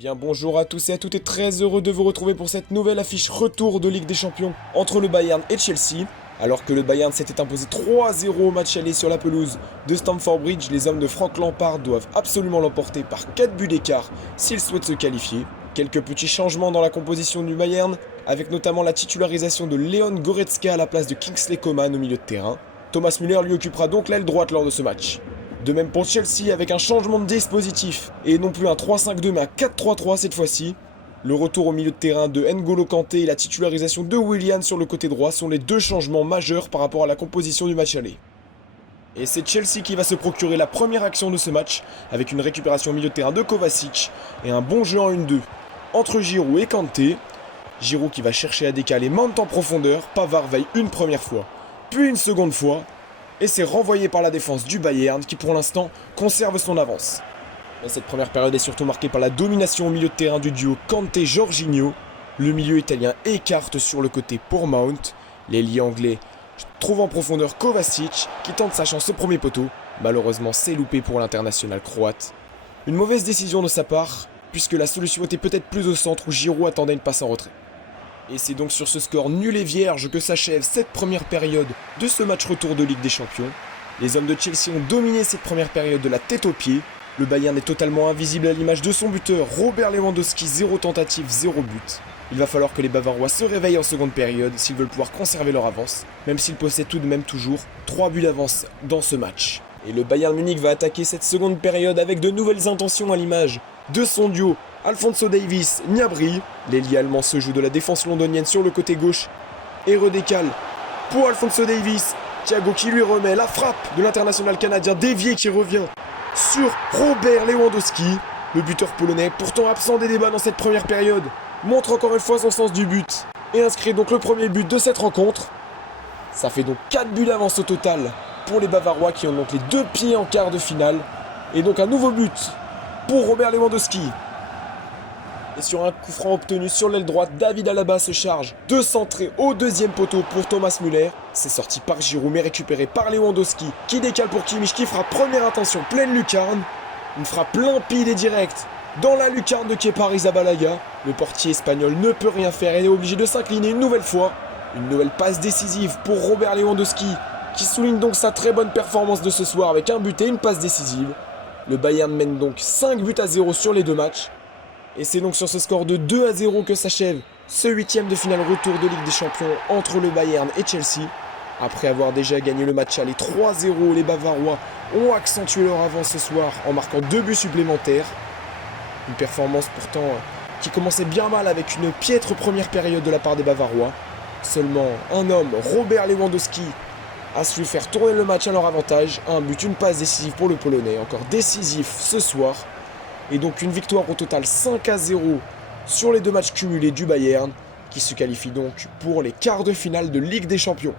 Bien bonjour à tous et à toutes et très heureux de vous retrouver pour cette nouvelle affiche retour de Ligue des Champions entre le Bayern et Chelsea. Alors que le Bayern s'était imposé 3-0 au match aller sur la pelouse de Stamford Bridge, les hommes de Frank Lampard doivent absolument l'emporter par 4 buts d'écart s'ils souhaitent se qualifier. Quelques petits changements dans la composition du Bayern, avec notamment la titularisation de Leon Goretzka à la place de Kingsley Coman au milieu de terrain. Thomas Müller lui occupera donc l'aile droite lors de ce match. De même pour Chelsea avec un changement de dispositif et non plus un 3-5-2 mais un 4-3-3 cette fois-ci. Le retour au milieu de terrain de N'Golo Kanté et la titularisation de Willian sur le côté droit sont les deux changements majeurs par rapport à la composition du match aller. Et c'est Chelsea qui va se procurer la première action de ce match avec une récupération au milieu de terrain de Kovacic et un bon jeu en 1-2 entre Giroud et Kanté. Giroud qui va chercher à décaler Mount en profondeur, Pavard veille une première fois, puis une seconde fois. Et c'est renvoyé par la défense du Bayern qui pour l'instant conserve son avance. Mais cette première période est surtout marquée par la domination au milieu de terrain du duo Kanté-Jorginho. Le milieu italien écarte sur le côté pour Mount. L'ailier anglais trouve en profondeur Kovacic qui tente sa chance au premier poteau. Malheureusement c'est loupé pour l'international croate. Une mauvaise décision de sa part puisque la solution était peut-être plus au centre où Giroud attendait une passe en retrait. Et c'est donc sur ce score nul et vierge que s'achève cette première période de ce match retour de Ligue des Champions. Les hommes de Chelsea ont dominé cette première période de la tête aux pieds. Le Bayern est totalement invisible à l'image de son buteur, Robert Lewandowski, 0 tentative, 0 but. Il va falloir que les Bavarois se réveillent en seconde période s'ils veulent pouvoir conserver leur avance, même s'ils possèdent tout de même toujours 3 buts d'avance dans ce match. Et le Bayern Munich va attaquer cette seconde période avec de nouvelles intentions à l'image de son duo Alphonso Davies, Gnabry. L'ailier allemand se joue de la défense londonienne sur le côté gauche et redécale pour Alphonso Davies. Thiago qui lui remet la frappe de l'international canadien dévié qui revient sur Robert Lewandowski. Le buteur polonais, pourtant absent des débats dans cette première période, montre encore une fois son sens du but et inscrit donc le premier but de cette rencontre. Ça fait donc 4 buts d'avance au total pour les Bavarois qui ont donc les deux pieds en quart de finale. Et donc un nouveau but pour Robert Lewandowski. Et sur un coup franc obtenu sur l'aile droite, David Alaba se charge de centrer au deuxième poteau pour Thomas Müller. C'est sorti par Giroud mais récupéré par Lewandowski qui décale pour Kimmich qui fera première intention pleine lucarne. Une frappe limpide et directe dans la lucarne de Kepa Arrizabalaga. Le portier espagnol ne peut rien faire et est obligé de s'incliner une nouvelle fois. Une nouvelle passe décisive pour Robert Lewandowski qui souligne donc sa très bonne performance de ce soir avec un but et une passe décisive. Le Bayern mène donc 5 buts à 0 sur les deux matchs. Et c'est donc sur ce score de 2-0 que s'achève ce huitième de finale retour de Ligue des Champions entre le Bayern et Chelsea. Après avoir déjà gagné le match aller 3-0, les Bavarois ont accentué leur avance ce soir en marquant 2 buts supplémentaires. Une performance pourtant qui commençait bien mal avec une piètre première période de la part des Bavarois. Seulement un homme, Robert Lewandowski, a su faire tourner le match à leur avantage. Un but, une passe décisive pour le Polonais, encore décisif ce soir. Et donc une victoire au total 5-0 sur les deux matchs cumulés du Bayern, qui se qualifie donc pour les quarts de finale de Ligue des Champions.